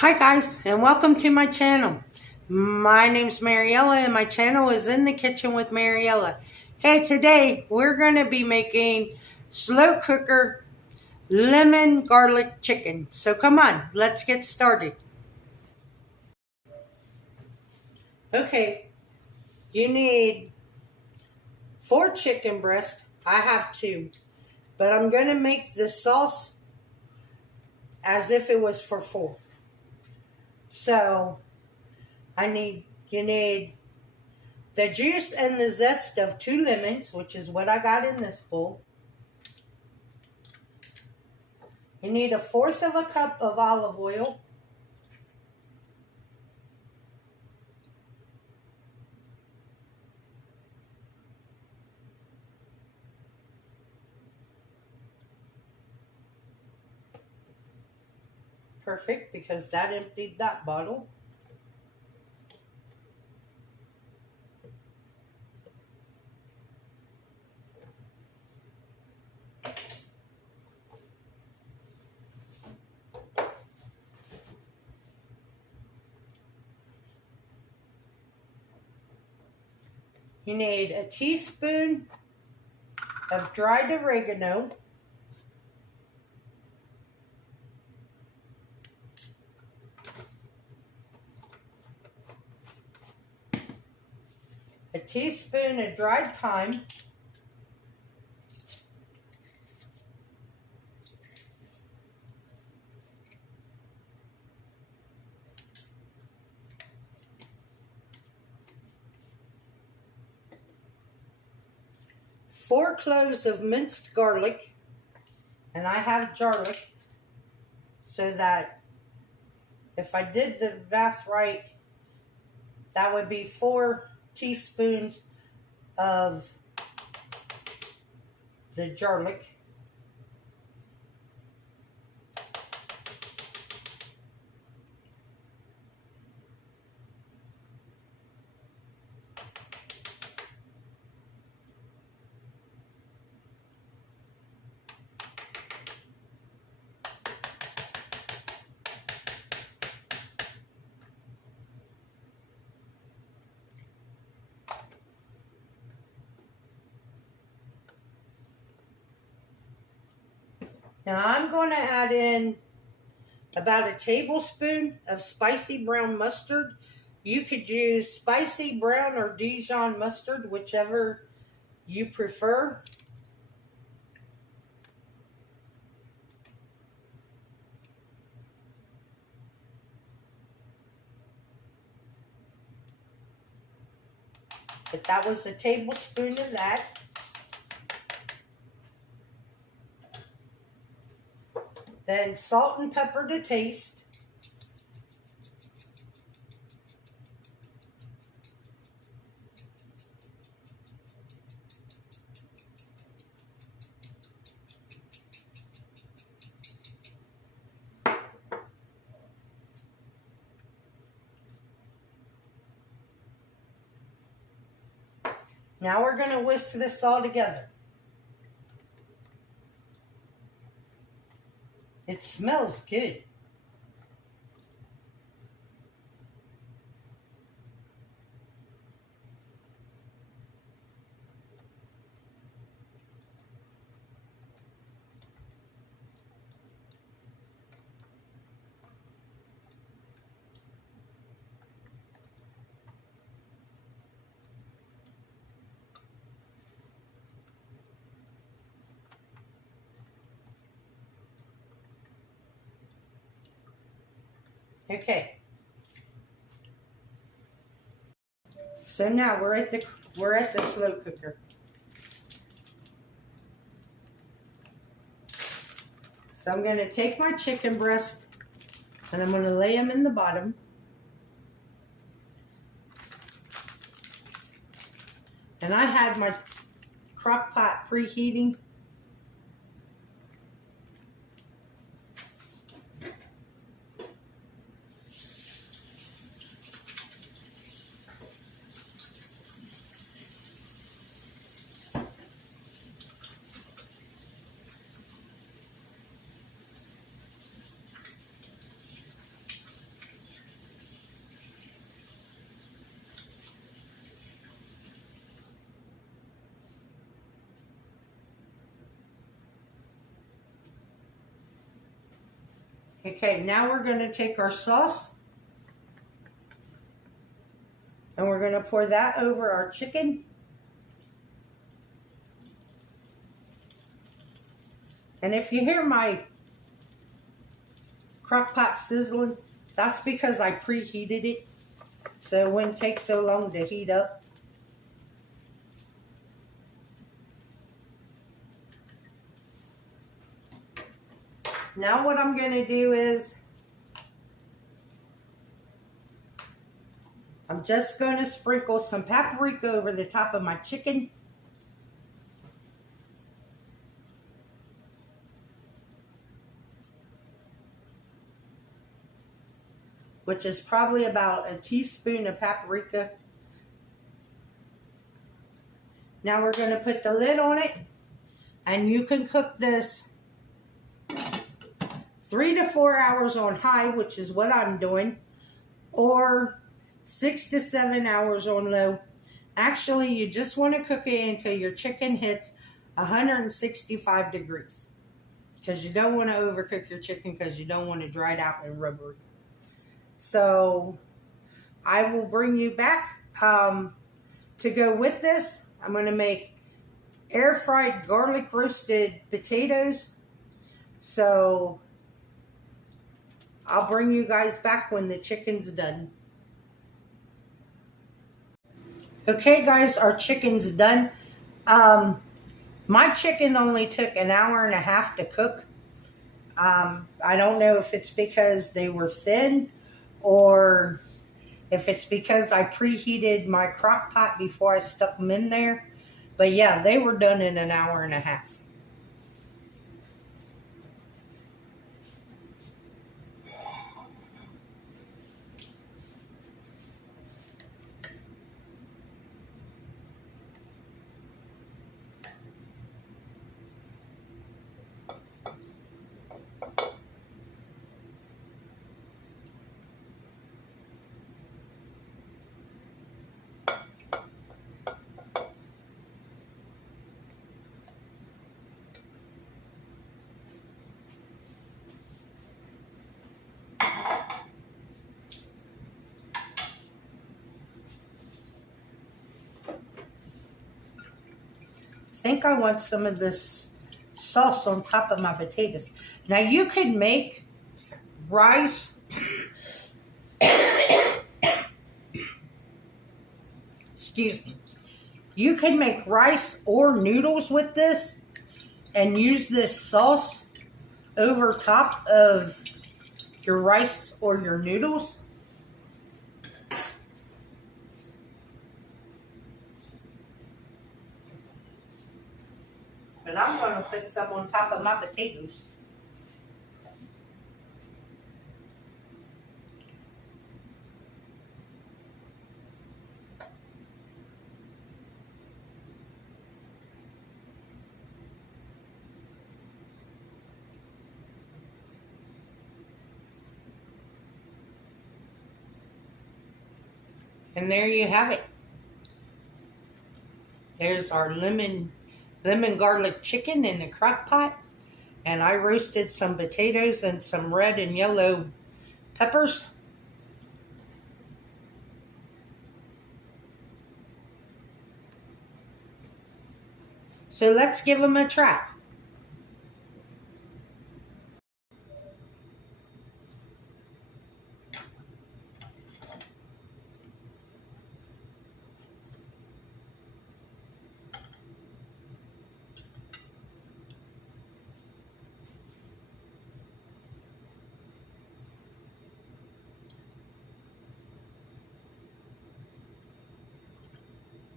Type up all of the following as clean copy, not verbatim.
Hi guys, and welcome to my channel. My name's Mariella and my channel is In the Kitchen with Mariella. Hey, today we're going to be making slow cooker lemon garlic chicken. So come on, let's get started. Okay, you need 4 chicken breasts. I have 2, but I'm going to make the sauce as if it was for 4. So you need the juice and the zest of 2 lemons, which is what I got in this bowl. You need 1/4 of a cup of olive oil. Perfect, because that emptied that bottle. You need a teaspoon of dried oregano. A teaspoon of dried thyme. Four cloves of minced garlic. And I have garlic so that if I did the math right, that would be 4 teaspoons of the garlic. Now I'm going to add in about a tablespoon of spicy brown mustard. You could use spicy brown or Dijon mustard, whichever you prefer. But that was a tablespoon of that. Then salt and pepper to taste. Now we're going to whisk this all together. It smells good. Okay. So now we're at the slow cooker. So I'm going to take my chicken breast and I'm going to lay them in the bottom. And I had my crock pot preheating. Okay, now we're going to take our sauce and we're going to pour that over our chicken. And if you hear my crock pot sizzling, that's because I preheated it, so it wouldn't take so long to heat up. Now what I'm going to do is I'm just going to sprinkle some paprika over the top of my chicken. Which is probably about a teaspoon of paprika. Now we're going to put the lid on it, and you can cook this 3 to 4 hours on high, which is what I'm doing, or 6 to 7 hours on low. Actually, you just want to cook it until your chicken hits 165 degrees, because you don't want to overcook your chicken because you don't want to dry it out and rubbery. So I will bring you back to go with this. I'm going to make air fried garlic roasted potatoes. So I'll bring you guys back when the chicken's done. Okay guys, our chicken's done. My chicken only took an hour and a half to cook. I don't know if it's because they were thin or if it's because I preheated my crock pot before I stuck them in there. But yeah, they were done in an hour and a half. I think I want some of this sauce on top of my potatoes. Now you could make rice, excuse me, you can make rice or noodles with this and use this sauce over top of your rice or your noodles. But I'm going to put some on top of my potatoes. And there you have it. There's our lemon garlic chicken in the crock pot. And I roasted some potatoes and some red and yellow peppers. So let's give them a try.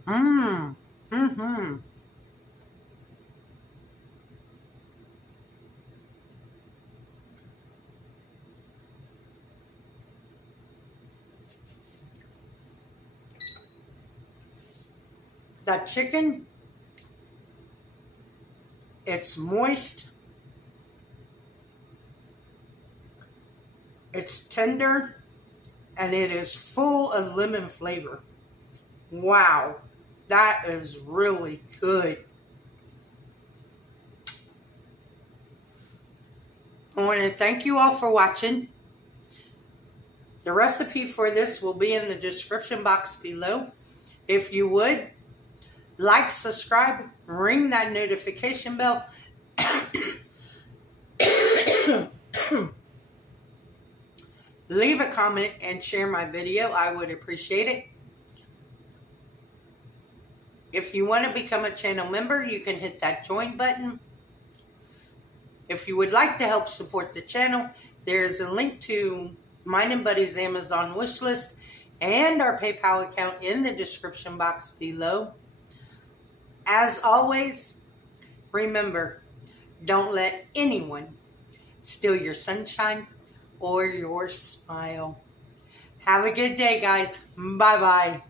Mm-hmm. That chicken, it's moist, it's tender, and it is full of lemon flavor. Wow, that is really good. I want to thank you all for watching. The recipe for this will be in the description box below. If you would, like, subscribe, ring that notification bell. Leave a comment and share my video. I would appreciate it. If you want to become a channel member, you can hit that join button. If you would like to help support the channel, there's a link to mine and Buddy's Amazon wish list and our PayPal account in the description box below. As always, remember, don't let anyone steal your sunshine or your smile. Have a good day, guys. Bye-bye.